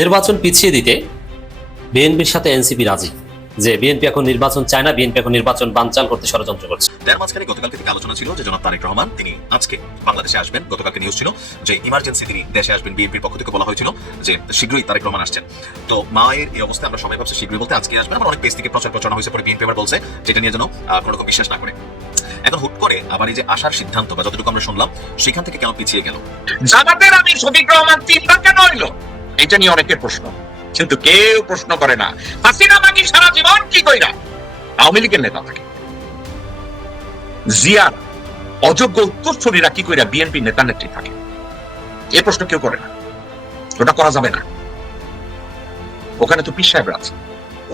নির্বাচন পিছিয়ে দিতে বিএনপির সাথে এনসিপি রাজি, যে বিএনপি এখন নির্বাচন চায় না, বিএনপি এখন নির্বাচন বানচাল করতে ষড়যন্ত্র করছে। তার মাঝখানে গতকালকে থেকে আলোচনা ছিল যে জনাব তারেক রহমান তিনি আজকে বাংলাদেশে আসবেন। গতকালকে নিউজ ছিল যে ইমার্জেন্সি তিনি দেশে আসবেন, বিএনপির পক্ষ থেকে বলা হয়েছিল যে শীঘ্রই তারেক রহমান আসছেন। তো মায়ের এই অবস্থায় আমরা সবাই ভাবছি শীঘ্রই বলতে আজকে আসবেন। আমার অনেক পেজ থেকে প্রচার প্রচারণা হয়েছে, পরে বিএনপি আবার বলছে যেটা নিয়ে যেন কোনো রকম বিশ্বাস না করে। এখন হুট করে আবার এই যে আসার সিদ্ধান্ত বা যতটুকু আমরা শুনলাম সেখান থেকে কেন পিছিয়ে গেল? জামাতের আমি শফিক রহমান তিনবার কেন হইলো এটা নিয়ে অনেকের প্রশ্ন, কিন্তু কেউ প্রশ্ন করে না হাসিনা মাগি সারা জীবন কি কইরা আওয়ামী লীগের নেতা থাকে, জিয়ার অযোগ্য উত্তরসূরিরা কি কইরা বিএনপি নেতা নেত্রী থাকে, এই প্রশ্ন কেউ করে না। ওটা করা যাবে না, ওখানে তো পীর সাহেব আছে।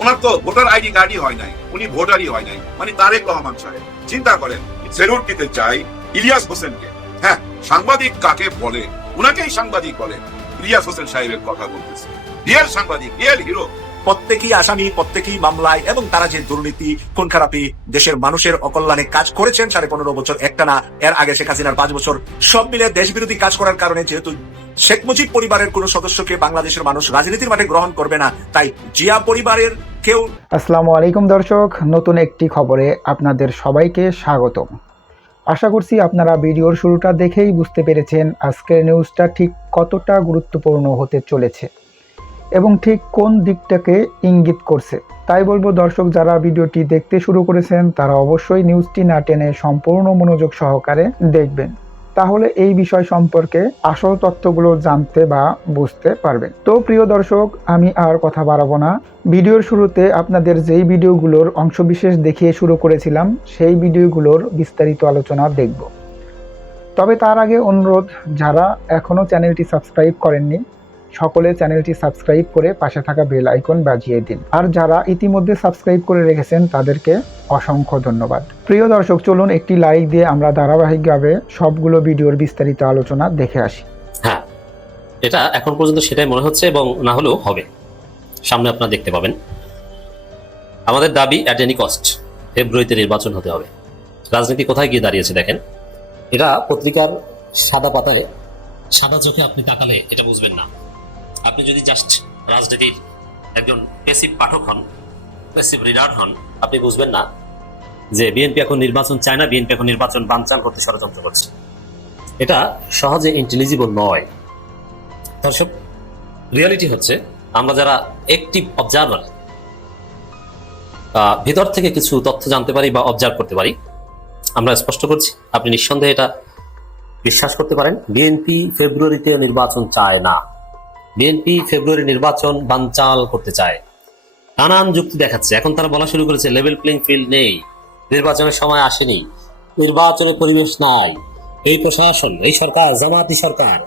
ওনার তো ভোটার আইডি কার্ডই হয় নাই, উনি ভোটারই হয় নাই। মানে তারেক রহমান সাহেব চিন্তা করেন, সেলুট দিতে চাই ইলিয়াস হোসেনকে। হ্যাঁ, সাংবাদিক কাকে বলে? উনাকেই সাংবাদিক বলে। ইলিয়াস হোসেন সাহেবের কথা বলতেছে, রিয়েল সাংবাদিক, রিয়েল হিরো। প্রত্যেকেই আসামি, প্রত্যেকেই মামলায়, এবং তারা যে দুর্নীতি খুন খারাপি দেশের মানুষের অকল্যাণে কাজ করেছেন 15.5 বছর, একটা না, এর আগে শেখ হাসিনার 5 বছর, সব মিলে দেশ বিরোধী কাজ করার কারণে যেহেতু শেখ মুজিব পরিবারের কোন সদস্যকে বাংলাদেশের মানুষ রাজনীতির মাঠে গ্রহণ করবে না, তাই জিয়া পরিবারের কেউ। আসসালামু আলাইকুম দর্শক, নতুন একটি খবরে আপনাদের সবাইকে স্বাগতম। আশা করছি আপনারা ভিডিওর শুরুটা দেখেই বুঝতে পেরেছেন আজকের নিউজটা ঠিক কতটা গুরুত্বপূর্ণ হতে চলেছে এবং ঠিক কোন দিকটাকে ইঙ্গিত করছে। তাই বলবো দর্শক, যারা ভিডিওটি দেখতে শুরু করেছেন তারা অবশ্যই নিউজটি না টেনে সম্পূর্ণ মনোযোগ সহকারে দেখবেন, তাহলে এই বিষয় সম্পর্কে আসল তথ্যগুলো জানতে বা বুঝতে পারবেন। তো প্রিয় দর্শক, আমি আর কথা বাড়াবো না। ভিডিওর শুরুতে আপনাদের যেই ভিডিওগুলোর অংশবিশেষ দেখিয়ে শুরু করেছিলাম সেই ভিডিওগুলোর বিস্তারিত আলোচনা দেখব। তবে তার আগে অনুরোধ, যারা এখনও চ্যানেলটি সাবস্ক্রাইব করেননি সকলে চ্যানেলটি সাবস্ক্রাইব করে পাশে থাকা বেল আইকন বাজিয়ে দিন, আর যারা ইতিমধ্যে সাবস্ক্রাইব করে রেখেছেন তাদেরকে অসংখ্য ধন্যবাদ। প্রিয় দর্শক, চলুন একটি লাইক দিয়ে আমরা ধারাবাহিকভাবে সবগুলো ভিডিওর বিস্তারিত আলোচনা দেখে আসি। হ্যাঁ, এটা এখন পর্যন্ত সেটাই মনে হচ্ছে, এবং না হলেও হবে, সামনে আপনারা দেখতে পাবেন। আমাদের দাবি অ্যাট এনি কস্ট ফেব্রুয়ারিতে নির্বাচন হতে হবে। রাজনীতি কোথায় গিয়ে দাঁড়িয়েছে দেখেন। এটা পত্রিকার সাদা পাতায় সাদা চোখে আপনি তাকালে এটা বুঝবেন না। আপনি যদি জাস্ট রাজনীতির একজন প্যাসিভ পাঠক হন, প্যাসিভ রিডার হন, আপনি বুঝবেন না যে বিএনপি এখন নির্বাচন চায় না, বিএনপি এখন নির্বাচন বানচাল করতে ষড়যন্ত্র করছে। এটা সহজে ইন্টেলিজিবল নয় দর্শক। রিয়ালিটি হচ্ছে, আমরা যারা অ্যাক্টিভ অবজারভার, ভিতর থেকে কিছু তথ্য জানতে পারি বা অবজার্ভ করতে পারি, আমরা স্পষ্ট করছি, আপনি নিঃসন্দেহে এটা বিশ্বাস করতে পারেন। বিএনপি ফেব্রুয়ারিতে নির্বাচন চায় না, বিএনপি ফেব্রুয়ারি নির্বাচন বানচাল করতে চায়। নানান যুক্তি দেখাচ্ছে। এখন তারা বলা শুরু করেছে লেভেল প্লেইং ফিল্ড নেই, নির্বাচনের সময় আসেনি, নির্বাচনের পরিবেশ নাই, এই প্রশাসন, এই সরকার জামাতি সরকার,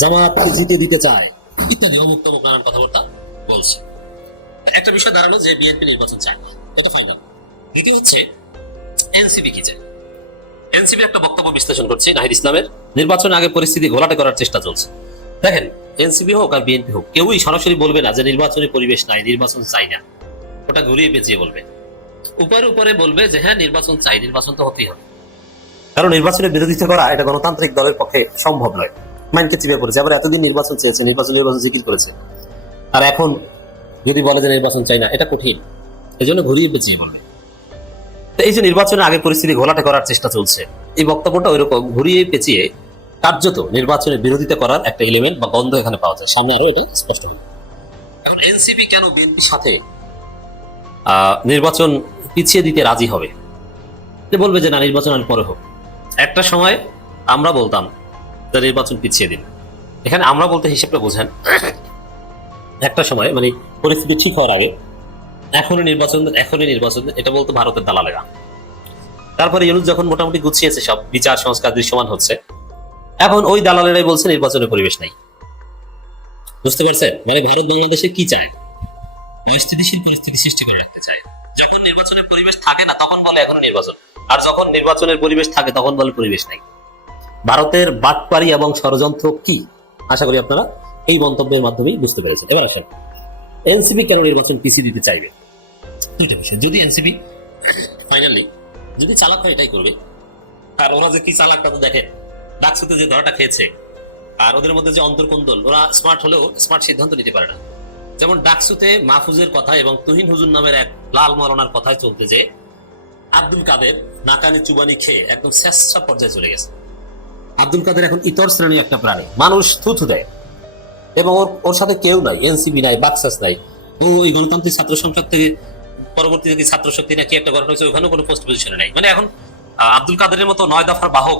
জামাত জিতে দিতে চায়, ইত্যাদি অমুক তমুক নানান কথাবার্তা বলছে। একটা বিষয় দাঁড়ালো যে বিএনপি নির্বাচন চায় না, এটা ফাইনাল। দ্বিতীয় হচ্ছে এনসিপি কি চায়। এনসিপি একটা বক্তব্য বিশ্লেষণ করছে নাহিদ ইসলামের, নির্বাচনের আগে পরিস্থিতি ঘোলাটে করার চেষ্টা চলছে। দেখেন, এনসিপি হোক আর বিএনপি হোক, কেউই সরাসরি বলবে না যে নির্বাচনের পরিবেশ নাই, নির্বাচন চাই না। ওটা ঘুরিয়ে পেঁচিয়ে বলবে, উপরে উপরে বলবে যে হ্যাঁ নির্বাচন চাই, নির্বাচন তো হতেই হবে। কারণ নির্বাচনের বিরোধিতা করা এটা গণতান্ত্রিক দলের পক্ষে সম্ভব নয়। মাইন্ডকে চিপে পড়েছে। আবার এতদিন নির্বাচন চেয়েছে, নির্বাচন জিকির করেছে, আর এখন যদি বলে যে নির্বাচন চাই না, এটা কঠিন। এই জন্য ঘুরিয়ে পেঁচিয়ে বলবে। তো এই যে নির্বাচনের আগে পরিস্থিতি ঘোলাটে করার চেষ্টা চলছে, এই বক্তব্যটা ওইরকম ঘুরিয়ে পেঁচিয়ে কার্যত নির্বাচনের বিরোধিতা করার একটা এলিমেন্ট বা গন্ধ এখানে পাওয়া যায়। সামনে আরো এটা স্পষ্ট হবে। এখন এনসিপি কেন বিএনপির সাথে নির্বাচন পিছিয়ে দিতে রাজি হবে? বলবে যে না, নির্বাচন আর পরে হোক। একটা সময় আমরা বলতাম যে নির্বাচন পিছিয়ে দিন। এখানে আমরা বলতে হিসেবটা বোঝেন, একটা সময় মানে পরিস্থিতি ঠিক হওয়ার আগে এখনই নির্বাচন এটা বলতো ভারতের দালালেরা। তারপরে ইউনুস যখন মোটামুটি গুছিয়েছে, সব বিচার সংস্কার দৃশ্যমান হচ্ছে, এখন ওই দালালেরাই বলছে নির্বাচনের পরিবেশ নাই। বুঝতে পারছেন? মানে ভারত বাংলাদেশে কি চায়? অস্থিতিশীল পরিস্থিতি সৃষ্টি করে রাখতে চায়। যখন নির্বাচনের পরিবেশ থাকে না তখন বলে এখন নির্বাচন, আর যখন নির্বাচনের পরিবেশ থাকে তখন বলে পরিবেশ নাই। ভারতের বাটপারি এবং ষড়যন্ত্র কি, আশা করি আপনারা এই মন্তব্যের মাধ্যমেই বুঝতে পেরেছেন। এবার আসেন, এনসিপি কেন নির্বাচন পিছিয়ে দিতে চাইবে? দুইটা বিষয়। যদি এনসিপি ফাইনালি যদি চালাক হয় এটাই করবে। আর ওরা যে কি চালাক তা তো দেখেন, ডাকসুতে যে ধরাটা খেয়েছে, আর ওদের মধ্যে যে অন্তর্কোন্দল, ওরা স্মার্ট হলেও স্মার্ট সিদ্ধান্ত নিতে পারে না। যেমন ডাকসুতে মাহফুজের কথা এবং তুহিন হুজুর নামের এক লাল মরনার কথাই চলতে যে আব্দুল কাদের নাকানি চুবানি খেয়ে একদম শেষা পর্যায়ে চলে গেছে। আব্দুল কাদের এখন ইতর শ্রেণী একটা প্রাণী, মানুষ থুথু দেয় এবং ওর সাথে কেউ নাই, এনসিপি নাই, বাকসাস নাই। ও এই গণতান্ত্রিক ছাত্র সংসদ থেকে পরবর্তীতে কি ছাত্র শক্তি নাকি একটা গঠন হয়েছে, ওখানেও কোনো পোস্ট পজিশনে নাই। মানে এখন আব্দুল কাদেরের মতো 9 দফার বাহক,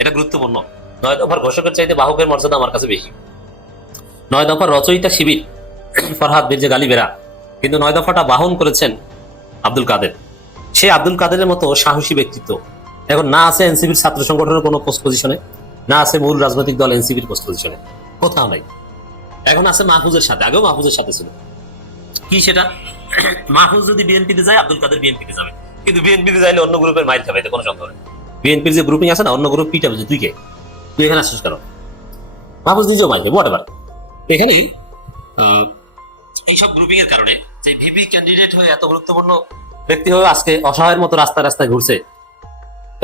এটা গুরুত্বপূর্ণ। 9 দফার ঘোষকের চাইতে বাহকের মর্যাদা আমার কাছে বেশি। 9 দফার রচয়িতা শিবির ফরহাদ মির্জা গালিবেরা, কিন্তু 9 দফাটা বাহন করেছেন আব্দুল কাদের। সে আব্দুল কাদেরের মতো সাহসী ব্যক্তিত্ব এখন না আছে এনসিপির ছাত্র সংগঠনের কোনো পোস্ট পজিশনে, না আছে মূল রাজনৈতিক দল এনসিপির পোস্ট পজিশনে, কোথাও নাই। এখন আছে মাহফুজের সাথে, আগেও মাহফুজের সাথে ছিল। কি সেটা? মাহফুজ যদি বিএনপিতে যায়, আব্দুল কাদের বিএনপিতে যাবে, কিন্তু বিএনপিতে যাইলে অন্য গ্রুপের মাইল খাবে, এতে কোনো সন্দেহ নেই। বিএনপির যে গ্রুপিং আছে না, অন্য গ্রুপ পিটাবে যে তুই এখানে আসিস কেন, মাহফুজ নিজেও মাইল খাবে, হোয়াটএভার। এখানে এইসব গ্রুপিং এর কারণে যে ভিপি ক্যান্ডিডেট হয়ে এত গুরুত্বপূর্ণ ব্যক্তি হয়ে আজকে অসহায়ের মতো রাস্তায় রাস্তায় ঘুরছে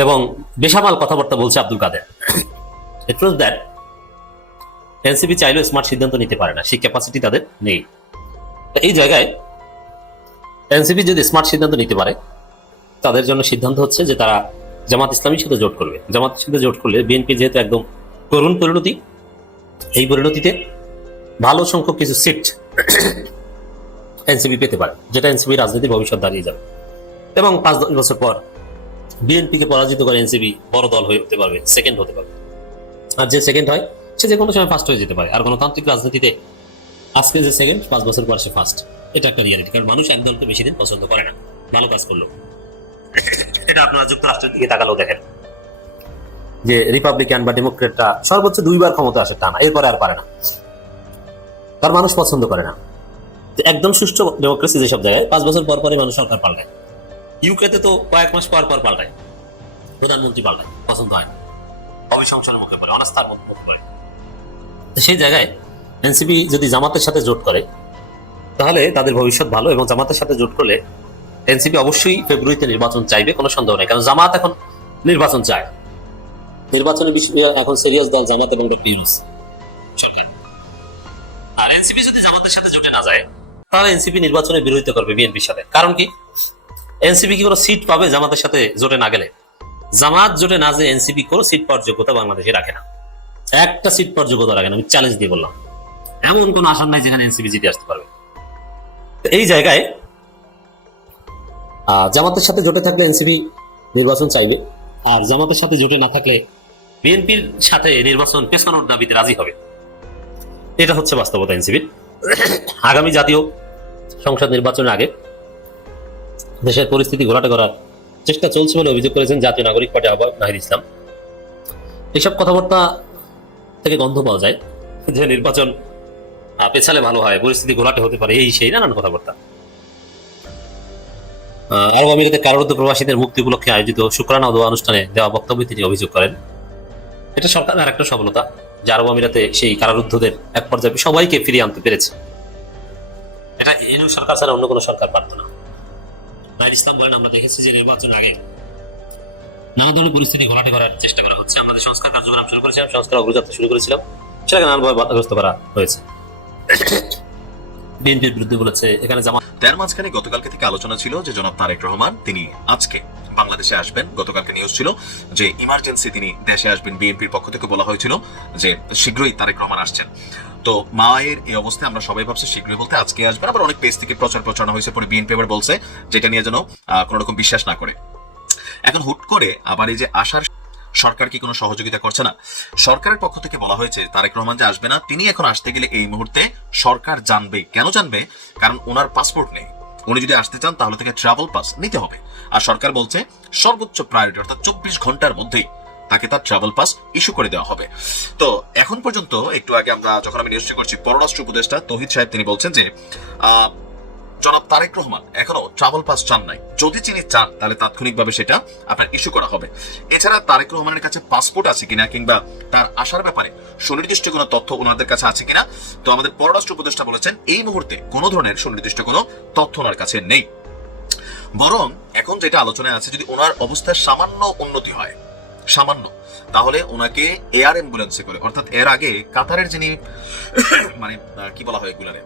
এবং বেসামাল কথাবার্তা বলছে আব্দুল কাদের। ইট প্রুভস দ্যাট এনসিপি চাইলেও স্মার্ট সিদ্ধান্ত নিতে পারে না, সেই ক্যাপাসিটি তাদের নেই। এই জায়গায় এনসিপি যদি স্মার্ট সিদ্ধান্ত নিতে পারে, তাদের জন্য সিদ্ধান্ত হচ্ছে যে তারা জামাত ইসলামীর সাথে জোট করবে। জামাতের সাথে জোট করলে বিএনপি যেহেতু একদম করুণ পরিণতি, এই পরিণতিতে ভালো সংখ্যক কিছু সিট এনসিপি পেতে পারে, যেটা এনসিপি রাজনীতির ভবিষ্যৎ দাঁড়িয়ে যাবে। এবং 5-10 বছর পর বিএনপিকে পরাজিত করে এনসিপি বড় দল হয়ে উঠতে পারবে, সেকেন্ড হতে পারবে। আর যে সেকেন্ড হয় সে যে কোনো সময় ফার্স্ট হয়ে যেতে পারে। আর গণতান্ত্রিক রাজনীতিতে আজকে যে সেকেন্ড, 5 বছর পর সে ফার্স্ট, এটা একটা রিয়ালিটি। কারণ মানুষ এক দলকে বেশি দিন পছন্দ করে না ভালো কাজ করলো। এটা আপনারা যুক্তরাষ্ট্রের দিকে তাকালেও দেখেন যে রিপাবলিকান বা ডেমোক্রেটরা সর্বোচ্চ 2 বার ক্ষমতা আসে টানা, এরপরে আর পারে না, কারণ মানুষ পছন্দ করে না। একদম সুষ্ঠু ডেমোক্রেসি যেসব জায়গায় 5 বছর পর পরে মানুষ সরকার পাল্টায়। ইউকেতে তো কয়েক মাস পর পর পাল্টায়, প্রধানমন্ত্রী পাল্টায়, পছন্দ হয় না, অভিশংসনের মুখে পড়ে, অনাস্থার মুখে পড়ে। সেই জায়গায় এনসিপি যদি জামাতের সাথে জোট করে তাহলে তাদের ভবিষ্যৎ ভালো। এবং জামাতের সাথে জোট করলে এনসিপি অবশ্যই ফেব্রুয়ারিতে নির্বাচন চাইবে, কোনো সন্দেহ নেই। কারণ জামাত এখন নির্বাচন চায়, নির্বাচনের বিষয়ে এখন সিরিয়াস দল জামাত এবং ডক্টর ইউনূস। আর এনসিপি যদি জামাতের সাথে জোটে না যায় তাহলে এনসিপি নির্বাচনের বিরোধিতা করবে বিএনপির সাথে। কারণ কি, এনসিপি কি কোনো সিট পাবে জামাতের সাথে জোটে না গেলে? জামাত জোটে না যে এনসিপি কোনো সিট পাওয়ার যোগ্যতা বাংলাদেশে রাখে না, একটা সিট পাওয়ার যোগ্যতা রাখে না। আমি চ্যালেঞ্জ দিয়ে বললাম, এমন কোন আসন নাই যেখানে এনসিপি জিতে আসতে পারবে। এই জায়গায় জামাতের সাথে জোটে থাকলে এনসিপি নির্বাচন চাইবে, আর জামাতের সাথে জোটে না থাকলে বিএনপির সাথে নির্বাচন পেছানোর দাবিতে রাজি হবে। এটা হচ্ছে বাস্তবতা এনসিপির। আগামী জাতীয় সংসদ নির্বাচনের আগে দেশের পরিস্থিতি ঘোলাটে করার চেষ্টা চলছে বলে অভিযোগ করেছেন জাতীয় নাগরিক পার্টি আহ্বায়ক নাহিদ ইসলাম। এসব কথাবার্তা থেকে গন্ধ পাওয়া যায় যে নির্বাচন পেছালে ভালো হয়, পরিস্থিতি ঘোলাটে হতে পারে, এই সেই নানান কথাবার্তা। আরব আমিরাতে কারারুদ্ধ প্রবাসীদের মুক্তি উপলক্ষে আয়োজিত শুকরানা দোয়া অনুষ্ঠানে দেওয়া বক্তব্যে তিনি অভিযোগ করেন, এটা সরকারের আরেকটা সফলতা যে আরব আমিরাতে সেই কারারুদ্ধদের এক পর্যায়ে সবাইকে ফিরিয়ে আনতে পেরেছে। এটা ইউনূস সরকার ছাড়া অন্য কোনো সরকার পারত না। নাহিদ ইসলাম বলেন, আমরা দেখেছি যে নির্বাচন আগে নানা ধরনের পরিস্থিতি ঘোলাটে করার চেষ্টা করা হচ্ছে। আমাদের সংস্কার কার্যক্রম শুরু করেছিলাম, সংস্কার অগ্রযাত্রা শুরু করেছিলাম, সেটাকে নানাভাবে বাধাগ্রস্ত করা হয়েছে। বিএনপির বিরুদ্ধে বলেছে এখানে জামাত। তার মাঝখানে গতকালকে থেকে আলোচনা ছিল যে জনাব তারেক রহমান তিনি আজকে বাংলাদেশে আসবেন। গতকালকে নিউজ ছিল যে ইমার্জেন্সি তিনি দেশে আসবেন। বিএনপির পক্ষ থেকে বলা হয়েছিল যে শীঘ্রই তারেক রহমান আসছেন। তো মায়ের এই অবস্থায় আমরা সবাই ভাবছি শীঘ্রই বলতে আজকে আসবেন। আবার অনেক পেজ থেকে প্রচারণা হয়েছে, পরে বিএনপি আবার বলছে যেটা নিয়ে যেন কোনো রকম বিশ্বাস না করে। এখন হুট করে আবার এই যে আসার, সরকার কি কোনো সহযোগিতা করছে না? সরকারের পক্ষ থেকে বলা হয়েছে তারেক রহমান যে আসবে না, তিনি এখন আসতে গেলে এই মুহূর্তে সরকার জানবে। কেন জানবে? কারণ ওনার পাসপোর্ট নেই। উনি যদি আসতে চান তাহলে থেকে ট্রাভেল পাস নিতে হবে। আর সরকার বলছে সর্বোচ্চ প্রায়োরিটি অর্থাৎ 24 ঘন্টার মধ্যেই তাকে তার ট্রাভেল পাস ইস্যু করে দেওয়া হবে। তো এখন পর্যন্ত, একটু আগে আমরা যখন আমি নিশ্চয় করছি, পররাষ্ট্র উপদেষ্টা তৌহিদ সাহেব তিনি বলছেন যে জনাব তারেক রহমান এখনো ট্রাভেল পাস চান নাই। যদি তিনি চান তাহলে তাৎক্ষণিকভাবে সেটা আপনার ইস্যু করা হবে। এছাড়া তারেক রহমানের কাছে পাসপোর্ট আছে কিনা কিংবা তার আসার ব্যাপারে সুনির্দিষ্ট কোনো তথ্য ওনাদের কাছে আছে কিনা, তো আমাদের পররাষ্ট্র উপদেষ্টা বলেছেন এই মুহূর্তে কোনো ধরনের সুনির্দিষ্ট কোনো তথ্য ওনার কাছে নেই। বরং এখন যেটা আলোচনায় আছে, যদি ওনার অবস্থায় সামান্য উন্নতি হয়, সামান্য, তাহলে ওনাকে এয়ার অ্যাম্বুলেন্সে করে, অর্থাৎ এর আগে কাতারের যিনি মানে কি বলা হয় এগুলারে,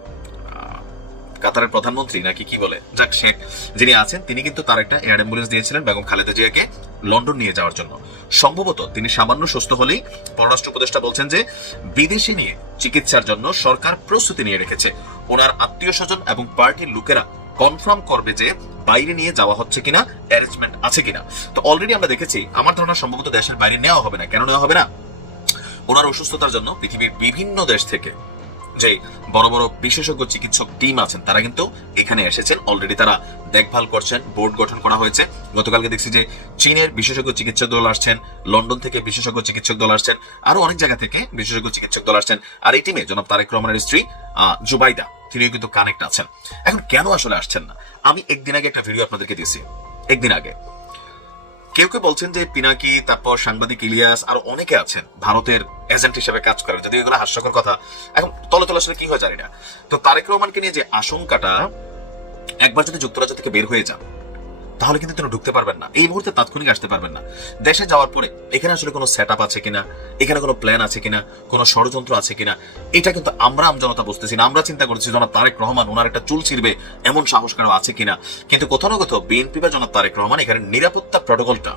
কাতারের প্রধানমন্ত্রী নাকি কি বলে, যাক শেখ যিনি আছেন তিনি কিন্তু তার একটা এয়ার অ্যাম্বুলেন্স দিয়েছিলেন বেগম খালেদা জিয়াকে লন্ডন নিয়ে যাওয়ার জন্য। সম্ভবত তিনি সামান্য সুস্থ হলেই পররাষ্ট্র উপদেষ্টা বলছেন যে বিদেশে নিয়ে চিকিৎসার জন্য সরকার প্রস্তুতি নিয়ে রেখেছে। ওনার আত্মীয় স্বজন এবং পার্টির লোকেরা কনফার্ম করবে যে বাইরে নিয়ে যাওয়া হচ্ছে কিনা, অ্যারেঞ্জমেন্ট আছে কিনা। তো অলরেডি আমরা দেখেছি, আমার ধারণা সম্ভবত দেশের বাইরে নেওয়া হবে না। কেন নেওয়া হবে না? ওনার অসুস্থতার জন্য পৃথিবীর বিভিন্ন দেশ থেকে যে বড় বড় বিশেষজ্ঞ চিকিৎসক টিম আছেন তারা কিন্তু এখানে এসেছেন, অলরেডি তারা দেখভাল করছেন, বোর্ড গঠন করা হয়েছে। গতকালকে দেখছি যে চীনের বিশেষজ্ঞ চিকিৎসক দল আসছেন, লন্ডন থেকে বিশেষজ্ঞ চিকিৎসক দল আসছেন, আরো অনেক জায়গা থেকে বিশেষজ্ঞ চিকিৎসক দল আসছেন। আর এই টিমে জনাব তারেক রহমানের স্ত্রী জুবাইদা তিনিও কিন্তু কানেক্ট আছেন। এখন কেন আসলে আসছেন না? আমি একদিন আগে একটা ভিডিও আপনাদেরকে দিয়েছি, একদিন আগে কেউ কেউ বলছেন যে পিনাকি, তারপর সাংবাদিক ইলিয়াস, আরো অনেকে আছেন ভারতের এজেন্ট হিসেবে কাজ করেন, যদি এগুলো হাস্যকর কথা। এখন তলে তলে আসলে কি হয় জানি না। তো তারেক রহমানকে নিয়ে যে আশঙ্কাটা, একবার যদি যুক্তরাজ্য থেকে বের হয়ে যান তাহলে কিন্তু তিনি ঢুকতে পারবেন না, এই মুহূর্তে তাৎক্ষণিক আসতে পারবেন না। দেশে যাওয়ার পরে এখানে আসলে কোনো সেট আপ আছে কিনা, এখানে কোনো প্ল্যান আছে কিনা, কোনো ষড়যন্ত্র আছে কিনা, এটা কিন্তু আমরা আমজনতা বুঝতেছি না। আমরা চিন্তা করছি জনাব তারেক রহমান ওনার একটা চুল ছিঁড়বে এমন সাহস কারো আছে কিনা। কিন্তু কোথাও না কোথাও বিএনপি বা জনাব তারেক রহমান এখানে নিরাপত্তা প্রটোকলটা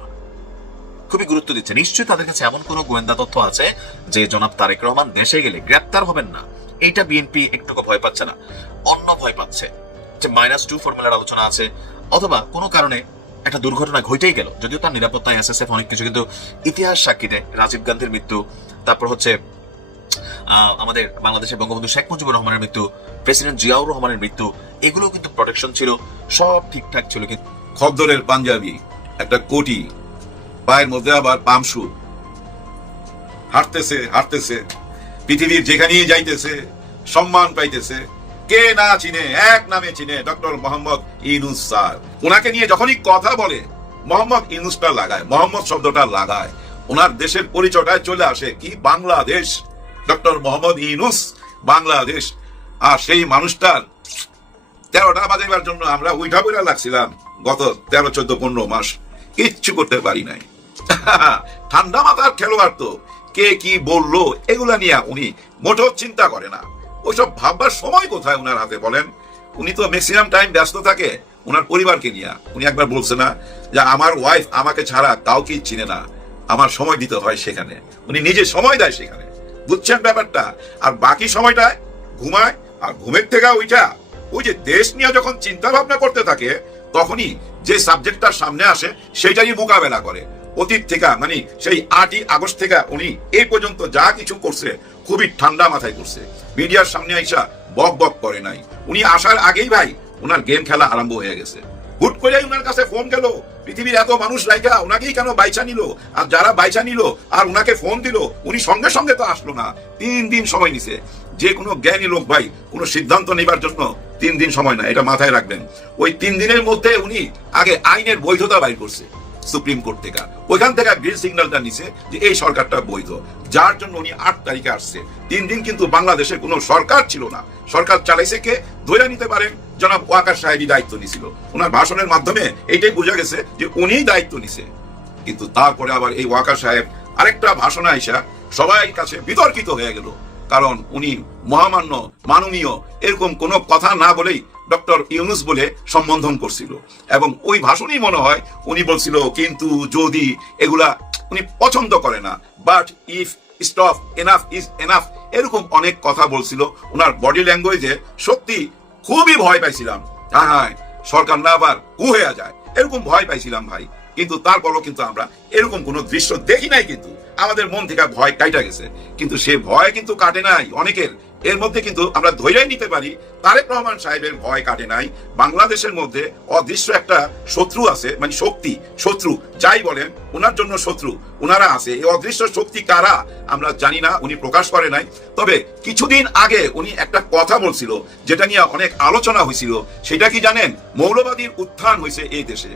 খুবই গুরুত্ব দিচ্ছে। নিশ্চয়ই তাদের কাছে এমন কোনো গোয়েন্দা তথ্য আছে যে জনাব তারেক রহমান দেশে গেলে গ্রেপ্তার হবেন না। এইটা বিএনপি একটুকু ভয় পাচ্ছে না, অন্য ভয় পাচ্ছে যে -2 ফর্মুলার আলোচনা আছে, অথবা কোনো কারণে একটা দুর্ঘটনা ঘটেই গেল, যদিও তার নিরাপত্তায় এসএসএফ অনেক কিছু, কিন্তু ইতিহাস সাক্ষী দেয় রাজীব গান্ধীর মৃত্যু, তারপর হচ্ছে আমাদের বাংলাদেশের বঙ্গবন্ধু শেখ মুজিবুর রহমানের মৃত্যু, প্রেসিডেন্ট জিয়াউর রহমানের মৃত্যু, এগুলো কিন্তু প্রোটেকশন ছিল, সব ঠিকঠাক ছিল। কিন্তু খদ্দরের পাঞ্জাবি, একটা কোটি, পায়ের মধ্যে আবার পামশু, হাঁটতেছে হাঁটতেছে, পৃথিবীর যেখানেই যাইতেছে সম্মান পাইতেছে। কে না চিনে, এক নামে চিনে, ডক্টর মোহাম্মদ ইউনূস স্যার। ওনাকে নিয়ে যখনই কথা বলে মোহাম্মদ ইউনূসটা লাগায়, মোহাম্মদ শব্দটা লাগায়, ওনার দেশের পরিচয়টায় চলে আসে কি বাংলাদেশ। ডক্টর মোহাম্মদ ইউনূস, বাংলাদেশ। আর সেই মানুষটার 13টা বাজাইবার জন্য আমরা উইঠা বইরা লাগছিলাম গত 13, 14, 15 মাস, কিচ্ছু করতে পারি নাই। ঠান্ডা মাথার খেলোয়াড় তো, কে কি বললো এগুলা নিয়ে উনি মোটেও চিন্তা করে না। ওইসব ভাববার সময় কোথায় ওনার হাতে বলেন? উনি তো ম্যাক্সিমাম টাইম ব্যস্ত থাকে ওনার পরিবারকে নিয়ে। উনি একবার বলছে না যে আমার ওয়াইফ আমাকে ছাড়া কাউকে চিনে না, আমার সময় দিতে হয় সেখানে। উনি নিজে সময় দেয় সেখানে, বুঝছেন ব্যাপারটা? আর বাকি সময়টায় ঘুমায়, আর ঘুমের থেকে ওইটা ওই যে দেশ নিয়ে যখন চিন্তা ভাবনা করতে থাকে তখনই যে সাবজেক্টটা সামনে আসে সেটারই মোকাবেলা করে। অতীত থেকে মানে সেই 8ই আগস্ট থেকে উনি এই পর্যন্ত যা কিছু করছে খুবই ঠান্ডা মাথায় করছে। মিডিয়ার সামনে আইসা বক বক করে নাই। উনি আসার আগেই ভাই ওনার গেম খেলা আরম্ভ হয়ে গেছে। হুট করে ওনার কাছে ফোন গেল, পৃথিবীর এত মানুষ রাইখা ওনাকেই কেন বাইচা নিল? আর যারা বাইচা নিল আর ওনাকে ফোন দিল, উনি সঙ্গে সঙ্গে তো আসলো না, 3 দিন সময় নিছে। যে কোনো জ্ঞানী লোক ভাই কোনো সিদ্ধান্ত নেবার জন্য 3 দিন সময় না, এটা মাথায় রাখবেন। ওই 3 দিনের মধ্যে উনি আগে আইনের বৈধতা বাইর করছে সুপ্রিম কোর্ট থেকে, ওইখান থেকে গ্রিন সিগন্যালটা নিছে যে এই সরকারটা বৈধ, যার জন্য উনি 8 তারিখে আসছে। 3 দিন কিন্তু বাংলাদেশে কোনো সরকার ছিল না, সরকার চালাইছে কে ধরে নিতে পারেন জনাব ওয়াকার সাহেবই দায়িত্ব নিছিল। ওনার ভাষণের মাধ্যমে এইটাই বোঝা গেছে যে উনিই দায়িত্ব নিছে। কিন্তু তারপরে আবার এই ওয়াকার সাহেব আরেকটা ভাষণ আইসা সবাই কাছে বিতর্কিত হয়ে গেল, কারণ উনি মহামান্য, মাননীয় এরকম কোনো কথা না বলেই ডক্টর ইউনূস বলে সম্বোধন করছিল। এবং ওই ভাষণই মনে হয় উনি বলছিল কিন্তু যদি, এগুলা উনি পছন্দ করে না। But if, stop, enough is enough, এরকম অনেক কথা বলছিল। ওনার বডি ল্যাঙ্গুয়েজে সত্যি খুবই ভয় পাইছিলাম, হ্যাঁ সরকার না আবার হয়ে যায় এরকম ভয় পাইছিলাম ভাই। কিন্তু তারপরও কিন্তু আমরা এরকম কোনো দৃশ্য দেখি নাই, কিন্তু আমাদের মন থেকে ভয় কাইটা গেছে। কিন্তু সে ভয় কিন্তু কাটে নাই অনেকের। এর মধ্যে কিন্তু আমরা ধৈর্য নিতে পারি তারেক রহমান সাহেবের ভয় কাটে নাই। বাংলাদেশের মধ্যে অদৃশ্য একটা শত্রু আছে, মানে শক্তি, শত্রু যাই বলেন, ওনার জন্য শত্রু ওনারা আছে। এই অদৃশ্য শক্তি কারা আমরা জানি না, উনি প্রকাশ করে নাই। তবে কিছুদিন আগে উনি একটা কথা বলছিল যেটা নিয়ে অনেক আলোচনা হয়েছিল। সেটা কি জানেন? মৌলবাদীর উত্থান হয়েছে এই দেশে।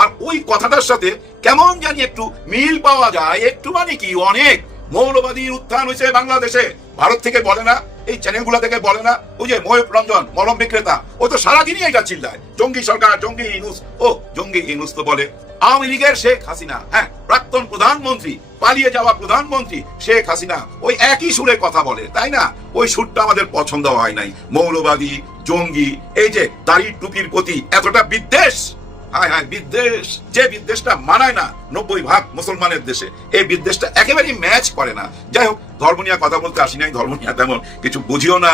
আর ওই কথাটার সাথে কেমন জানি একটু মিল পাওয়া যায়, একটু মানে কি অনেক। মৌলবাদীর উত্থান হয়েছে বাংলাদেশে, ভারত থেকে বলে না, এই চ্যানেলগুলো থেকে বলে না। ওই যে ময়ূর রঞ্জন মলম বিক্রেতা, ও তো সারাদিনই এটা চিল্লায় জঙ্গি সরকার, জঙ্গি ইউনূস। ও জঙ্গি ইউনূস তো বলে আওয়ামী লীগের শেখ হাসিনা, হ্যাঁ, প্রাক্তন প্রধানমন্ত্রী, পালিয়ে যাওয়া প্রধানমন্ত্রী শেখ হাসিনা ওই একই সুরে কথা বলে, তাই না? ওই সুরটা আমাদের পছন্দ হয় নাই। মৌলবাদী, জঙ্গি, এই যে দাড়ি টুপির প্রতি এতটা বিদ্বেষ, হায় হায় বিদ্বেষ, যে বিদ্বেষটা মানায় না 90% মুসলমানের দেশে, এই বিদ্বেষটা একেবারেই ম্যাচ করে না। যাই হোক, ধর্ম নিয়ে কথা বলতে আসি নাই, ধর্ম নিয়ে তেমন কিছু বুঝিও না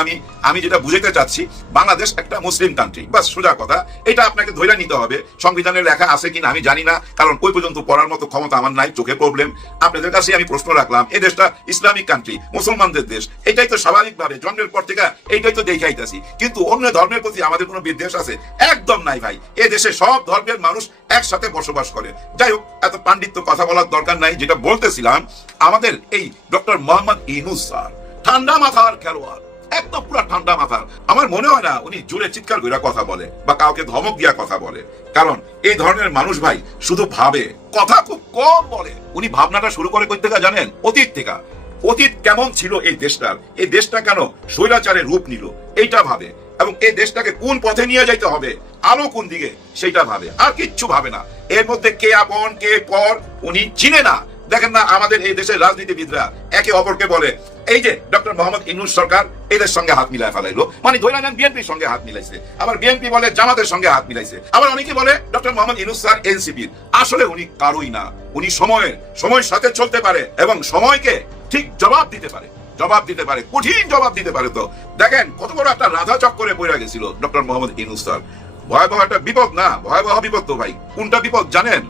আমি যেটা বুঝাতে চাচ্ছি, বাংলাদেশ একটা মুসলিম কান্ট্রি, বাস সোজা কথা। এটা আপনাকে ধরে নিতে হবে। সংবিধানে লেখা আছে কিনা আমি জানি না, কারণ ওই পর্যন্ত পড়ার মতো ক্ষমতা আমার নাই, চোখে প্রবলেম। আপনাদের কাছে আমি প্রশ্ন রাখলাম, এই দেশটা ইসলামিক কান্ট্রি, মুসলমানদের দেশ, এটাই তো স্বাভাবিকভাবে জন্মের পর থেকে এইটাই তো দেখে আইতাছি। কিন্তু অন্য ধর্মের প্রতি আমাদের কোনো বিদ্বেষ আছে? একদম নাই ভাই। এই দেশে সব ধর্মের মানুষ একসাথে বসবাস করে। যাই হোক, এত পাণ্ডিত্য কথা বলার দরকার নাই। যেটা বলতেছিলাম, আমাদের এই ডক্টর মোহাম্মদ ইউনূস স্যার ঠান্ডা মাথার খেলোয়াড়, একদম পুরো ঠান্ডা মাথার। আমার মনে হয় না উনি জোরে চিৎকার করে কথা বলে বা কাউকে ধমক দিয়া কথা বলে, কারণ এই ধরনের মানুষ ভাই শুধু ভাবে, কথা খুব কম বলে। উনি ভাবনাটা শুরু করে কই থেকে জানেন? অতীত থেকে। অতীত কেমন ছিল এই দেশটার, এই দেশটা কেন স্বৈরাচারের রূপ নিল, এইটা ভাবে। এবং এই দেশটাকে কোন পথে নিয়ে যাইতে হবে, আলো কোন দিকে, সেইটা ভাবে, আর কিচ্ছু ভাবে না। এর মধ্যে কে আপন কে পর উনি চিনে না। দেখেন না, আমাদের এই দেশের রাজনীতিবিদরা একে অপরকে বলে, এই যে ডক্টর মোহাম্মদ ইউনূস সরকার এদের সঙ্গে হাত মিলায় ফেলাইলো, মানে ধরে নেন বিএনপির সঙ্গে হাত মিলাইছে। আবার বিএনপি বলে জামাতের সঙ্গে হাত মিলাইছে। আবার অনেকে বলে ডক্টর মোহাম্মদ ইউনূস স্যার এনসিপির। আসলে উনি কারোই না। উনি সময়ের সাথে চলতে পারে এবং সময়কে ঠিক জবাব দিতে পারে, কঠিন জবাব দিতে পারে। তো দেখেন কত বড় একটা রাধা চক্করে পড়ে গেছিল ডক্টর মোহাম্মদ ইউনূস স্যার। ভয়াবহ একটা বিপদ না, ভয়াবহ বিপদ তো ভাই। কোনটা বিপদ জানেন?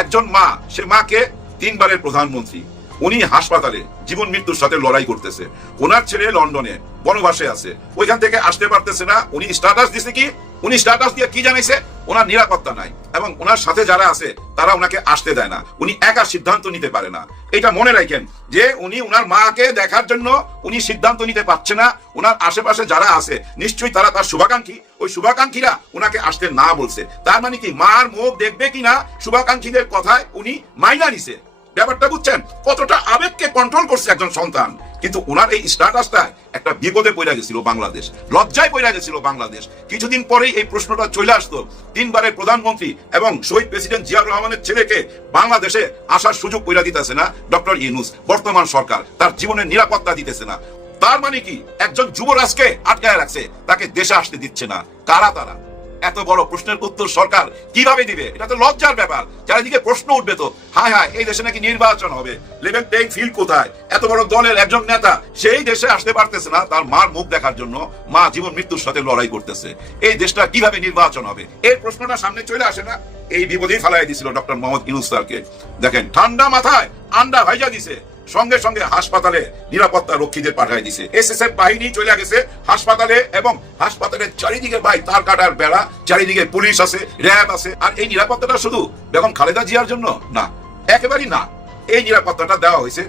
একজন মা, সে মাকে 3 বারের প্রধানমন্ত্রী, উনি হাসপাতালে জীবন মৃত্যুর সাথে লড়াই করতেছে। ওনার ছেলে লন্ডনে বনবাসে আছে, ওইখান থেকে আসতে পারতেছে না। উনি স্ট্যাটাস দিছে কি? উনি স্ট্যাটাস দিয়ে কি জানাইছে? ওনার নিরাপত্তা নাই এবং ওনার সাথে যারা আছে তারা ওনাকে আসতে দেয় না। উনি একা সিদ্ধান্ত নিতে পারে না। এটা মনে রাখেন যে উনি ওনার মাকে দেখার জন্য উনি সিদ্ধান্ত নিতে পারছে না। ওনার আশেপাশে যারা আছে নিশ্চয়ই তারা তার শুভাকাঙ্ক্ষী, ওই শুভাকাঙ্ক্ষীরা ওনাকে আসতে না বলছে। তার মানে কি, মার মুখ দেখবে কিনা শুভাকাঙ্ক্ষীদের কথায় উনি মাইনা নিছে। ব্যাপারটা বুঝছেন? কতটা আবেগকে কন্ট্রোল করছে একজন সন্তান। কিন্তু ওনার এই স্ট্যাটাসটা একটা বিপদে পড়ে গেছিল বাংলাদেশ, লজ্জায় পড়ে গেছিল বাংলাদেশ। কিছুদিন পরেই এই প্রশ্নটা চলে আসতো, 3 বারের প্রধানমন্ত্রী এবং শহীদ প্রেসিডেন্ট জিয়াউর রহমানের ছেলেকে বাংলাদেশে আসার সুযোগ করে দিতেছে না ডক্টর ইউনূস। বর্তমান সরকার তার জীবনের নিরাপত্তা দিতেছে না। তার মানে কি, একজন যুবরাজকে আটকায় রাখছে, তাকে দেশে আসতে দিচ্ছে না। কারা তারা? এত বড় প্রশ্নের উত্তর সরকার কিভাবে দিবে? এটা তো লজ্জার ব্যাপার। চারিদিকে প্রশ্ন উঠবে তো, হায় হায় এই দেশে নাকি নির্বাচন হবে, লেভেল প্লেইং ফিল্ড কোথায়? এত বড় দলের একজন নেতা সেই দেশে আসতে পারতেছে না তার মার মুখ দেখার জন্য, মা জীবন মৃত্যুর সাথে লড়াই করতেছে। এই দেশটা কিভাবে নির্বাচন হবে? এই প্রশ্নটা সামনে চলে আসে না? এই বিপদেই ফেলাই দিছিল ডক্টর মোহাম্মদ ইউনূস স্যারকে। দেখেন, ঠান্ডা মাথায় আন্ডা ভাইজা দিছে, সঙ্গে সঙ্গে হাসপাতালে নিরাপত্তা রক্ষীদের পাঠাই দিছে। এসএসএফ বাহিনী চলে গেছে হাসপাতালে এবং হাসপাতালের চারিদিকে ভাই তার কাটার বেড়া, চারিদিকে পুলিশ আছে, র্যাব আছে। আর এই নিরাপত্তাটা শুধু বেগম খালেদা জিয়ার জন্য না, একেবারেই না। এই নিরাপত্তাটা দেওয়া হয়েছে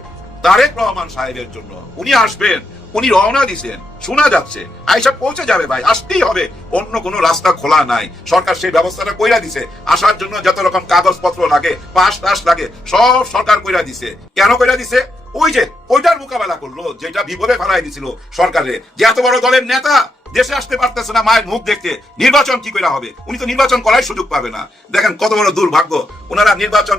তারেক রহমান সাহেবের জন্য। উনি আসবেন, উনি রওনা দিছেন, শোনা যাচ্ছে আইসা পৌঁছে যাবে ভাই, আসতেই হবে, অন্য কোনো রাস্তা খোলা নাই। সরকার সেই ব্যবস্থাটা কইরা দিছে। আসার জন্য যত রকম কাগজপত্র লাগে, পাস টাস লাগে, সব সরকার কইরা দিছে। কেন কইরা দিছে? ওই যে ওইটার মোকাবেলা করলো যেটা বিপদে ফেলাই দিছিল সরকারে, যে এত বড় দলের নেতা দেশে আসতে পারতেছে না মায়ের মুখ দেখতে, নির্বাচন কি করে হবে? উনি তো নির্বাচন করার সুযোগ পাবে না। দেখেন কত বড় দুর্ভাগ্য। ওনারা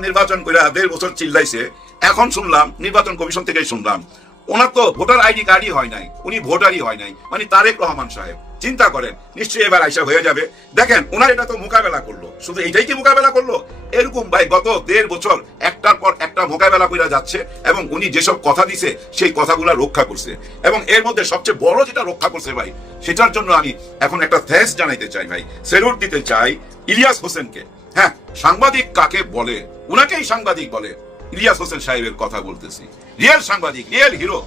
নির্বাচন করে 1.5 বছর চিল্লাইছে। এখন শুনলাম, নির্বাচন কমিশন থেকে শুনলাম, ওনার তো ভোটার আইডি কার্ডই হয় নাই, উনি ভোটারই হয় নাই। মানে তারেক রহমান সাহেব, চিন্তা করেন, নিশ্চয়ই এবার আইসা হয়ে যাবে। দেখেন ওনার এটা তো মোকাবেলা করলো, শুধু এইটাই কি মোকাবেলা করলো? এরকম ভাই গত 1.5 বছর একটার পর একটা মোকাবেলা করে যাচ্ছে এবং উনি যেসব কথা দিছে সেই কথাগুলো রক্ষা করছে। এবং এর মধ্যে সবচেয়ে বড় যেটা রক্ষা করছে ভাই, সেটার জন্য আমি এখন একটা থ্যাঙ্কস জানাইতে চাই ভাই, স্যালুট দিতে চাই ইলিয়াস হোসেনকে। হ্যাঁ, সাংবাদিক কাকে বলে, উনাকেই সাংবাদিক বলে। ইলিয়াস হোসেন সাহেবের কথা বলতেছি, রিয়েল সাংবাদিক, রিয়েল হিরো।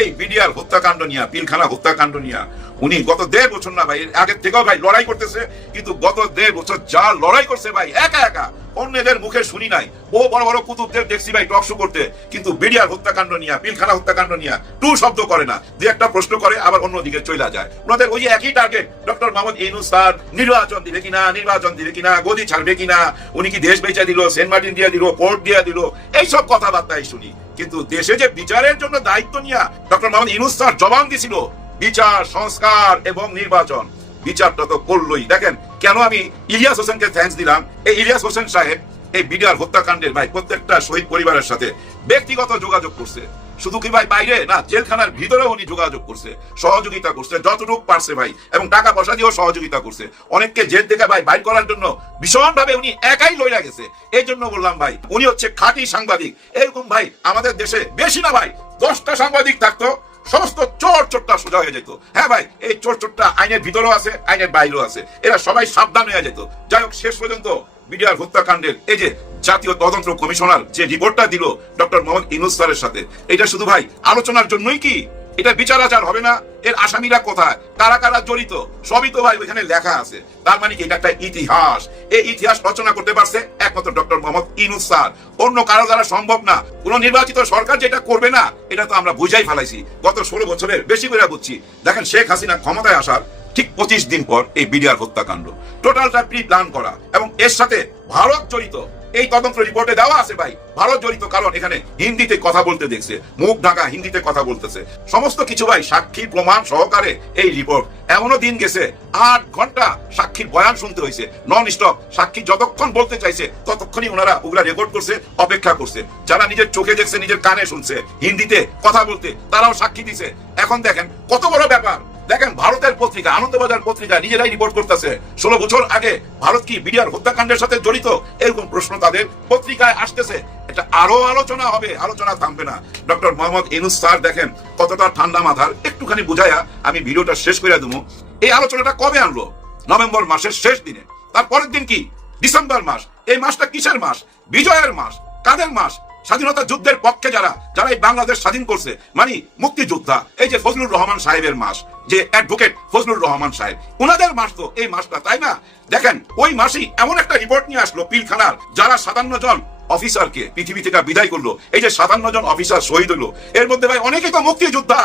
এই বিডিআর হত্যাকাণ্ড নিয়ে, পিলখানা হত্যাকাণ্ড নিয়ে উনি গত 1.5 বছর না ভাই, আগের থেকেও ভাই লড়াই করতেছে। কিন্তু গত 1.5 বছর যা লড়াই করছে ভাই, একা একা, অন্যদের মুখে শুনি নাই। ও বড় বড় কুতুবদের দেখছি ভাই টক শো করতে, কিন্তু বিডিআর হত্যাকাণ্ড নিয়ে, পিলখানা হত্যাকাণ্ড নিয়ে টু শব্দ করে না। যে একটা প্রশ্ন করে আবার অন্যদিকে চলে যায়। ওনাদের ওই যে একই target, doctor Mohammad Yunus sir নির্বাচন দিবে কিনা, গদি ছাড়বে কিনা, উনি কি দেশ বেচা দিল, সেন্ট মার্টিন দিয়ে দিল, পোর্ট দিয়ে দিল, এইসব কথাবার্তাই শুনি। কিন্তু দেশে যে বিচারের জন্য দায়িত্ব নিয়ে ডক্টর মোহাম্মদ ইউনূস স্যার জবান দিছিল, বিচার, সংস্কার এবং নির্বাচন, বিচারটা তো করলোই। দেখেন কেন আমি ইলিয়াস হোসেনকে থ্যাঙ্কস দিলাম। এই ইলিয়াস হোসেন সাহেব এই বিডিআর হত্যাকাণ্ডের ভাই প্রত্যেকটা শহীদ পরিবারের সাথে ব্যক্তিগত যোগাযোগ করছে। শুধু কি ভাই বাইরে না, জেলখানার ভিতরেও উনি যোগাযোগ করছে, সহযোগিতা করছে যতটুকু পারছে ভাই, এবং টাকা পয়সা দিয়েও সহযোগিতা করছে। অনেককে জেল থেকে ভাই বাইর করার জন্য ভীষণ ভাবে উনি একাই লইয়া গেছে। এই জন্য বললাম ভাই, উনি হচ্ছে খাঁটি সাংবাদিক। এরকম ভাই আমাদের দেশে বেশি না ভাই 10টা সাংবাদিক থাকতো, সমস্ত চোর চোরটা সোজা হয়ে যেত। হ্যাঁ ভাই, এই চোর চোরটা আইনের ভিতরেও আছে, আইনের বাইরেও আছে, এরা সবাই সাবধান হয়ে যেত। যাই হোক, শেষ পর্যন্ত বিডিআর হত্যাকাণ্ডের এই যে জাতীয় তদন্ত কমিশনার যে রিপোর্টটা দিল ডক্টর মোহাম্মদ ইউনূস স্যারের সাথে, এটা শুধু ভাই আলোচনার জন্যই কি? এটা বিচার আচার হবে না? এর আসামিরা কোথায়, কারা কারা জড়িত, সবই তো ভাই ওইখানে লেখা আছে। তার মানে কি এটা একটা ইতিহাস। এই ইতিহাস রচনা করতে পারছে একমাত্র ডক্টর মোহাম্মদ ইউনূস স্যার, অন্য কারো দ্বারা সম্ভব না। কোন নির্বাচিত সরকার যেটা করবে না, এটা তো আমরা বুঝাই ফেলাইছি, গত 16 বছরের বেশি করে বুঝছি। দেখেন, শেখ হাসিনা ক্ষমতায় আসার ঠিক 25 দিন পর এই বিডিআর হত্যাকাণ্ড টোটালটা প্রি প্ল্যান করা, এবং এর সাথে ভারত জড়িত। এই তদন্ত রিপোর্টে দেওয়া আছে ভাই ভারত জড়িত, কারণ এখানে হিন্দিতে কথা বলতে দেখছে, মুখ ঢাকা হিন্দিতে কথা বলতেছে, সমস্ত কিছু ভাই সাক্ষী প্রমাণ সহকারে এই রিপোর্ট। এমনও দিন গেছে 8 ঘন্টা সাক্ষীর বয়ান শুনতে হয়েছে নন স্টপ। সাক্ষী যতক্ষণ বলতে চাইছে ততক্ষণই ওনারা ওগুলা রেকর্ড করছে, অপেক্ষা করছে। যারা নিজের চোখে দেখছে, নিজের কানে শুনছে হিন্দিতে কথা বলতে, তারাও সাক্ষী দিছে। এখন দেখেন কত বড় ব্যাপার। দেখেন, ভারতের পত্রিকা আনন্দবাজার পত্রিকা নিজেরাই রিপোর্ট করতেছে 16 বছর আগে ভারত কি বিডিআর হত্যাকাণ্ডের সাথে জড়িত, এরকম প্রশ্ন তাদের পত্রিকায় আসতেছে। এটা আরো আলোচনা হবে, আলোচনা থামবে না। ডক্টর মোহাম্মদ ইউনূস স্যার দেখেন কতটা ঠান্ডা মাথার, একটুখানি বুঝাইয়া আমি ভিডিওটা শেষ করে দেবো। এই আলোচনাটা কবে আনলো? নভেম্বর মাসের শেষ দিনে। তারপরের দিন কি ডিসেম্বর মাস। এই মাসটা কিসের মাস? বিজয়ের মাস। কাদের মাস? স্বাধীনতা যুদ্ধের পক্ষে যারা যারা এই বাংলাদেশ স্বাধীন করছে, মানে মুক্তিযোদ্ধা। এই যে ফজলুর রহমান সাহেবের মাস, যে অ্যাডভোকেট ফজলুর রহমান সাহেব, ওনাদের মাস তো এই মাসটা, তাই না? দেখেন, ওই মাসেই এমন একটা রিপোর্ট নিয়ে আসলো পিলখানার, যারা 57 জন অফিসারকে পৃথিবী থেকে বিদায় করলো। এই যে 57 জন অফিসার শহীদ হলো, এর মধ্যে ভাই অনেকেই তো মুক্তিযোদ্ধা।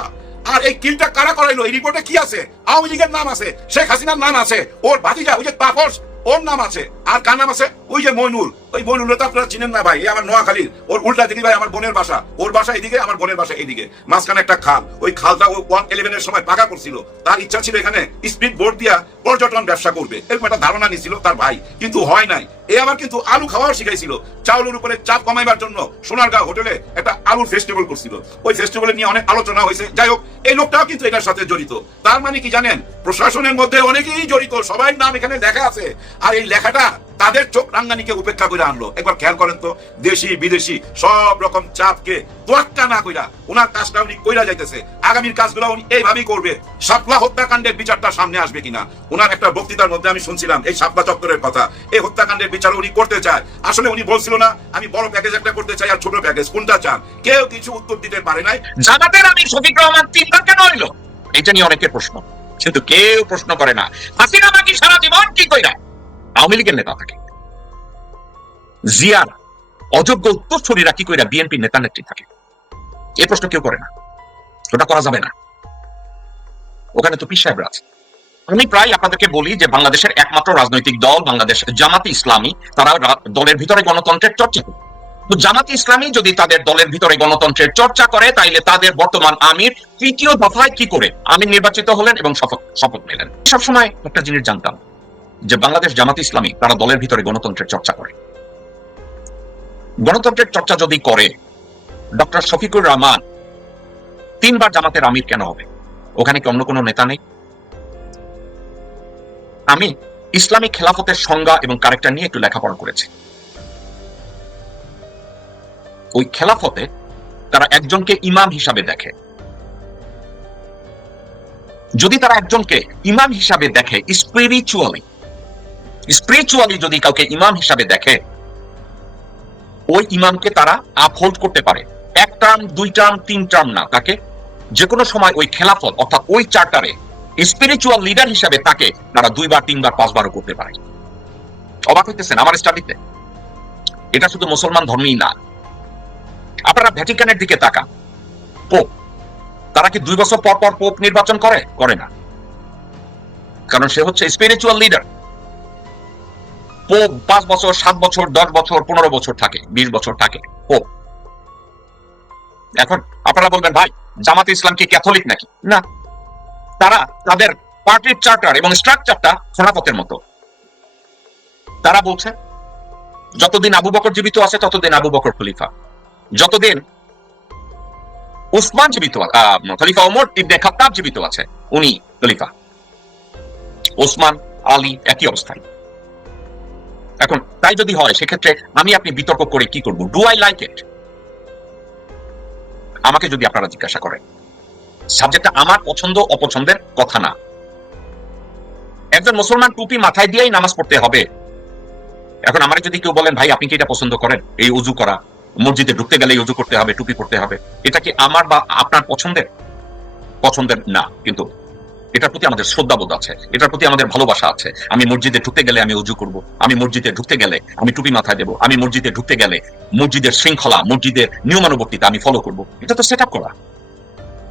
আর এই কিলটা কারা করাইলো? এই রিপোর্টে কি আছে? আওয়ামী লীগের নাম আছে, শেখ হাসিনার নাম আছে, ওর ভাতিজা ওই যে তাপস, ওর নাম আছে। আর কার নাম আছে? ওই যে মইনুল। ওই মইনুল তো আপনারা চিনেন না ভাই, এই আমার নোয়াখালীর। ওর উল্টা দিকে ভাই আমার বোনের বাসা, ওর বাসা এদিকে, আমার বোনের বাসা এইদিকে, মাঝখানে একটা খাল। ওই খালটা ও 111 এর সময় পাকা করছিল। তার ইচ্ছা ছিল এখানে স্পিড বোট দিয়া পর্যটন ব্যবসা করবে, এরকম একটা ধারণা নিছিল তার ভাই, কিন্তু হয় নাই। এ আবার কিন্তু আলু খাওয়াও শিখাইছিল। চাউলের উপরে চাপ কমাইবার জন্য সোনারগাঁও হোটেলে একটা আলুর ফেস্টিভ্যাল করছিল। ওই ফেস্টিভ্যালে নিয়ে অনেক আলোচনা হয়েছে। যাই হোক, এই লোকটাও কিন্তু এটার সাথে জড়িত। তার মানে কি জানেন? প্রশাসনের মধ্যে অনেকেই জড়িত, সবাই নাম এখানে লেখা আছে। আর এই লেখাটা তাদের চোখ রাঙ্গানিকে উপেক্ষা করে আনলো। একবার খেয়াল করেন তো, দেশি বিদেশি সব রকম চাপকে তোয়াক্কা না কইরা ওনার কাজটা উনি কইরা যাইতেছে। আগামীর কাজগুলো উনি এইভাবেই করবে। শাপলা হত্যাকাণ্ডের বিচারটা সামনে আসবে কিনা, ওনার একটা বক্তৃতার মধ্যে আমি শুনছিলাম এই শাপলা চত্বরের কথা। এই হত্যাকাণ্ডের বিচার উনি করতে চায়। আসলে উনি বলছিল না আমি বড় প্যাকেজ একটা করতে চাই আর ছোট প্যাকেজ, কোনটা চান? কেউ কিছু উত্তর দিতে পারে নাই। জামাতের আমির শফিক রহমান 3 বার কেন হইল, এটা নিয়ে অনেকের প্রশ্ন, কিন্তু কেউ প্রশ্ন করে না হাসিনা নাকি সারা জীবন কি কইরা আওয়ামী লীগের নেতা থাকে। জিয়ার অযোগ্য উত্তরসূরিরা কি কইরা বিএনপি নেতা নেত্রী থাকে, এই প্রশ্ন কেউ করে না। ওটা করা যাবে না, ওখানে তো পীর সাহেবরা আছে। আমি প্রায় আপনাদেরকে বলি যে বাংলাদেশের একমাত্র রাজনৈতিক দল বাংলাদেশ জামাতে ইসলামী, তারা দলের ভিতরে গণতন্ত্রের চর্চা করে। তো জামাতে ইসলামী যদি তাদের দলের ভিতরে গণতন্ত্রের চর্চা করে, তাইলে তাদের বর্তমান আমির 3য় দফায় কি করে আমির নির্বাচিত হলেন এবং শপথ নিলেন। সবসময় একটা জিনিস জানতাম যে বাংলাদেশ জামাতে ইসলামী তারা দলের ভিতরে গণতন্ত্রের চর্চা করে। গণতন্ত্রের চর্চা যদি করে, ডক্টর শফিকুর রহমান 3 বার জামাতের আমির কেন হবে? ওখানে কি অন্য কোনো নেতা নেই? আমি ইসলামিক খেলাফতের সংজ্ঞা এবং ক্যারেক্টার নিয়ে একটু লেখাপড়া করেছি। ওই খেলাফতে তারা একজনকে ইমাম হিসাবে দেখে। যদি তারা একজনকে ইমাম হিসাবে দেখে, স্পিরিচুয়ালি যদি কাউকে ইমাম হিসাবে দেখে, ওই ইমামকে তারা আপহোল্ড করতে পারে। 1 টার্ম, 2 টার্ম, 3 টার্ম না, তাকে যে কোনো সময় ওই খেলাফত অর্থাৎ ওই চার্টারে স্পিরিচুয়াল লিডার হিসাবে তাকে তারা 2 বার, 3 বার, 5 বারও করতে পারে। অবাক হইতেছেন আমার স্টাডিতে? এটা শুধু মুসলমান ধর্মেই না, আপনারা ভ্যাটিকানের দিকে তাকান। পোপ, তারা কি 2 বছর পর পর পোপ নির্বাচন করে না, কারণ সে হচ্ছে স্পিরিচুয়াল লিডার। পোপ 5 বছর, 7 বছর, 10 বছর, 15 বছর থাকে, 20 বছর থাকে পোপ। এখন আপনারা বলবেন ভাই জামাতে ইসলাম কি ক্যাথলিক নাকি? না, তারা তাদের পার্টির চার্টার এবং স্ট্রাকচারটা খেলাফতের মতো। তারা বলছে যতদিন আবু বকর জীবিত আছে ততদিন আবু বকর খলিফা, যতদিন উসমান জীবিত, খলিফা ওমর ইবনে খাত্তাব জীবিত আছে উনি খলিফা, ওসমান আলী একই অবস্থায়। এখন তাই যদি হয় সেক্ষেত্রে আমি আপনি বিতর্ক করে কি করব? Do I like it? আমাকে যদি আপনারা জিজ্ঞাসা করেন, সাবজেক্টটা আমার পছন্দ অপছন্দের কথা না। একজন মুসলমান টুপি মাথায় দিয়েই নামাজ পড়তে হবে। এখন আমার যদি কেউ বলেন ভাই আপনি কি এটা পছন্দ করেন, এই উজু করা, মসজিদে ঢুকতে গেলে উজু করতে হবে, টুপি পড়তে হবে, এটা কি আমার বা আপনার পছন্দের না, কিন্তু এটার প্রতি আমাদের শ্রদ্ধাবোধ আছে, এটার প্রতি আমাদের ভালোবাসা আছে। আমি মসজিদে ঢুকতে গেলে আমি উজু করব, আমি মসজিদে ঢুকতে গেলে আমি টুপি মাথায় দেব, আমি মসজিদে ঢুকতে গেলে মসজিদের শৃঙ্খলা, মসজিদের নিয়মানুবর্তিতা আমি ফলো করব। এটা তো সেট আপ করা।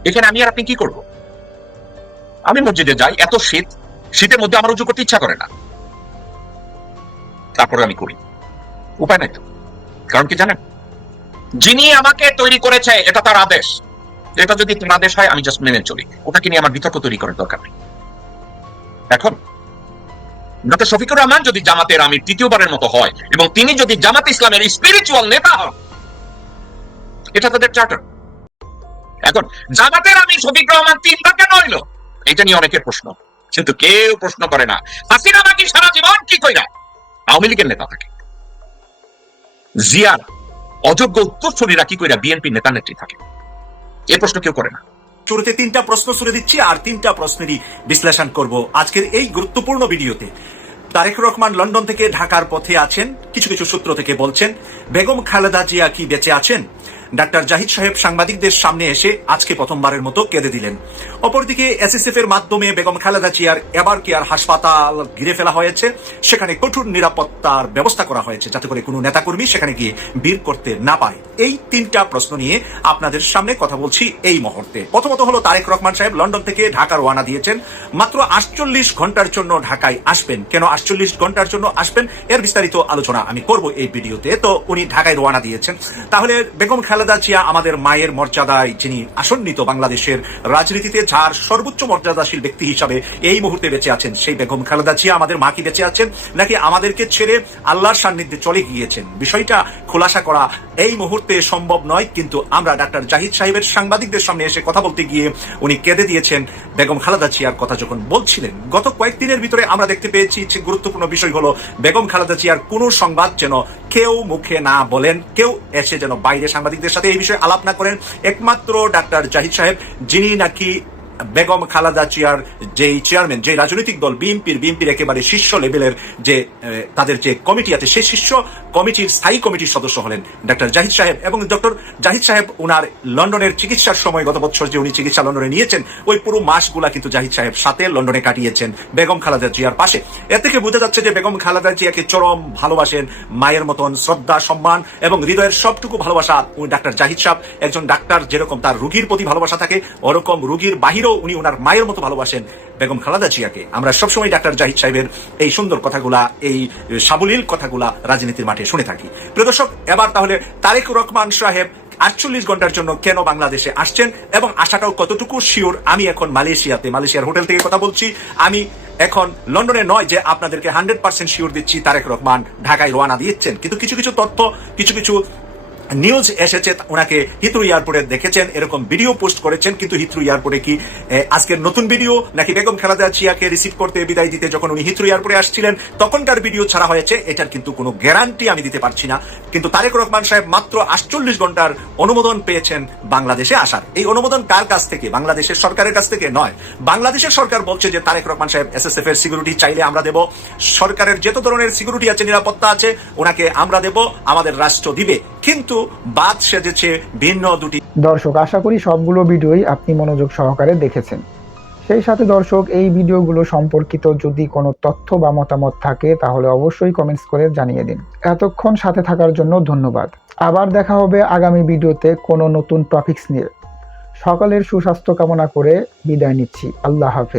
এখানে আমি আর আপনি কি করব? আমি মসজিদে যাই, এত শীতের মধ্যে আমার উজু করতে ইচ্ছা করে না, তারপরে আমি করি, উপায় নাই তো। কারণ কি জানেন, যিনি আমাকে তৈরি করেছে এটা তার আদেশ, এটা যদি তার আদেশ হয় আমি জাস্ট মেনে চলি, ওটাকে নিয়ে আমার বিতর্ক তৈরি করার দরকার নেই। এখন ডক্টর শফিকুর রহমান যদি জামাতের আমির তৃতীয়বারের মতো হয় এবং তিনি যদি জামাত ইসলামের স্পিরিচুয়াল নেতা হন, এটা তাদের চার্টার। এখন জামাতের আমির শফিকুর রহমান 3 বার কেন হইল, এটা নিয়ে অনেকের প্রশ্ন, কিন্তু কেউ প্রশ্ন করে না হাসিনা নাকি সারা জীবন কি কইরা আওয়ামী লীগের নেতা থাকে, জিয়ার অযোগ্য উত্তরসূরিরা কি কইরা বিএনপি নেতা নেত্রী থাকে, এই প্রশ্ন কেউ করে না। শুরুতে 3টা প্রশ্ন ছুড়ে দিচ্ছি আর 3টা প্রশ্নেরই বিশ্লেষণ করব আজকের এই গুরুত্বপূর্ণ ভিডিওতে। তারেক রহমান লন্ডন থেকে ঢাকার পথে আছেন, কিছু কিছু সূত্র থেকে বলছেন। বেগম খালেদা জিয়া কি বেঁচে আছেন? ডাক্তার জাহিদ সাহেব সাংবাদিকদের সামনে এসে আজকে প্রথমবারের মতো কেঁদে দিলেন। অপরদিকে এসএসএফ এর মাধ্যমে বেগম খালেদা জিয়ার এবার কেয়ার হাসপাতাল ঘিরে ফেলা হয়েছে, সেখানে কঠোর নিরাপত্তার ব্যবস্থা করা হয়েছে যাতে করে কোনো নেতাকর্মী সেখানে গিয়ে ভিড় করতে না পারে। এই 3টা প্রশ্ন নিয়ে আপনাদের সামনে কথা বলছি এই মুহূর্তে। প্রথমত হলো তারেক রহমান সাহেব লন্ডন থেকে ঢাকা রওনা দিয়েছেন, মাত্র 48 ঘন্টার জন্য ঢাকায় আসবেন। কেন 48 ঘন্টার জন্য আসবেন এর বিস্তারিত আলোচনা আমি করব এই ভিডিওতে। তো উনি ঢাকায় রওনা দিয়েছেন। তাহলে বেগম খালেদা জিয়া আমাদের মায়ের মর্যাদায় যিনি আসন্নিত বাংলাদেশের রাজনীতিতে, যার সর্বোচ্চ মর্যাদাশীল ব্যক্তি হিসাবে এই মুহূর্তে বেঁচে আছেন, সেই বেগম খালেদা জিয়া আমাদের মা কি বেঁচে আছেন নাকি আমাদেরকে ছেড়ে আল্লাহর সান্নিধ্যে চলে গিয়েছেন, বিষয়টা খোলাসা করা এই মুহূর্তে সম্ভব নয়। কিন্তু আমরা ডাক্তার জাহিদ সাহেবের সাংবাদিকদের সামনে এসে কথা বলতে গিয়ে উনি কেঁদে দিয়েছেন বেগম খালেদা জিয়ার কথা যখন বলছিলেন। গত কয়েকদিনের ভিতরে আমরা দেখতে পেয়েছি গুরুত্বপূর্ণ বিষয় হলো বেগম খালেদা জিয়ার কোনো সংবাদ যেন কেউ মুখে না বলেন, কেউ এসে যেন বাইরে সাংবাদিকদের সাথে এই বিষয়ে আলাপ না করেন। একমাত্র ডাক্তার জাহিদ সাহেব, যিনি নাকি বেগম খালেদা জিয়ার যেই চেয়ারম্যান, যে রাজনৈতিক দল বিএনপির একেবারে শীর্ষ লেভেলের যে তাদের যে কমিটি আছে, সেই শীর্ষ কমিটির স্থায়ী কমিটির সদস্য হলেন ডাক্তার জাহিদ সাহেব। এবং ডক্টর জাহিদ সাহেব ওনার লন্ডনের চিকিৎসার সময় গত বছর যে উনি চিকিৎসা লন্ডনে নিয়েছেন, ওই পুরো মাসগুলা কিন্তু জাহিদ সাহেব সাথে লন্ডনে কাটিয়েছেন বেগম খালেদা জিয়ার পাশে। এর থেকে বোঝা যাচ্ছে যে বেগম খালেদা জিয়াকে চরম ভালোবাসেন, মায়ের মতন শ্রদ্ধা, সম্মান এবং হৃদয়ের সবটুকু ভালোবাসা উনি ডাক্তার জাহিদ সাহেব। একজন ডাক্তার যেরকম তার রুগীর প্রতি ভালোবাসা থাকে, ওরকম রুগীর বাহিরেও উনি ওনার মায়ের মতো ভালোবাসেন বেগম খালেদা জিয়াকে। আমরা সবসময় ডাক্তার জাহিদ সাহেবের এই সুন্দর কথাগুলা, এই সাবলীল কথাগুলা রাজনীতির মাঠে শুনে থাকি। প্রিয় দর্শক, এবার তাহলে তারেক রহমান সাহেব 48 ঘন্টার জন্য কেন বাংলাদেশে আসছেন এবং আসাটাও কতটুকু শিওর, আমি এখন মালয়েশিয়ার হোটেল থেকে কথা বলছি। আমি এখন লন্ডনে নয় যে আপনাদেরকে 100% শিওর দিচ্ছি তারেক রহমান ঢাকায় রওনা দিয়েছেন, কিন্তু কিছু কিছু তথ্য, কিছু নিউজ এসেছে ওনাকে হিথ্রো এয়ারপোর্টে দেখেছেন, এরকম ভিডিও পোস্ট করেছেন। কিন্তু হিথ্রো এয়ারপোর্টে কি আজকের নতুন ভিডিও নাকি বেগম খালেদা জিয়াকে রিসিভ করতে, বিদায় দিতে যখন উনি হিথ্রো এয়ারপোর্টে আসছিলেন তখনকার ভিডিও ছাড়া হয়েছে, এটার কিন্তু কোনো গ্যারান্টি আমি দিতে পারছি না। কিন্তু তারেক রহমান সাহেব মাত্র 48 ঘন্টার অনুমোদন পেয়েছেন বাংলাদেশে আসার। এই অনুমোদন কার কাছ থেকে? বাংলাদেশের সরকারের কাছ থেকে নয়। বাংলাদেশের সরকার বলছে যে তারেক রহমান সাহেব এসএসএফ এর সিকিউরিটি চাইলে আমরা দেব, সরকারের যত ধরনের সিকিউরিটি আছে, নিরাপত্তা আছে, ওনাকে আমরা দেব, আমাদের রাষ্ট্র দিবে। কিন্তু বাদ সেজেছে ভিন্ন দুটি। দর্শক, আশা করি সবগুলো ভিডিওই আপনি মনোযোগ সহকারে দেখেছেন। সেই সাথে দর্শক, এই ভিডিওগুলো সম্পর্কিত যদি কোনো তথ্য বা মতামত থাকে তাহলে অবশ্যই কমেন্টস করে জানিয়ে দিন। এতক্ষণ সাথে থাকার জন্য ধন্যবাদ। আবার দেখা হবে আগামী ভিডিওতে কোনো নতুন টপিকস নিয়ে। সকলের সুস্বাস্থ্য কামনা করে বিদায় নিচ্ছি। আল্লাহ হাফেজ।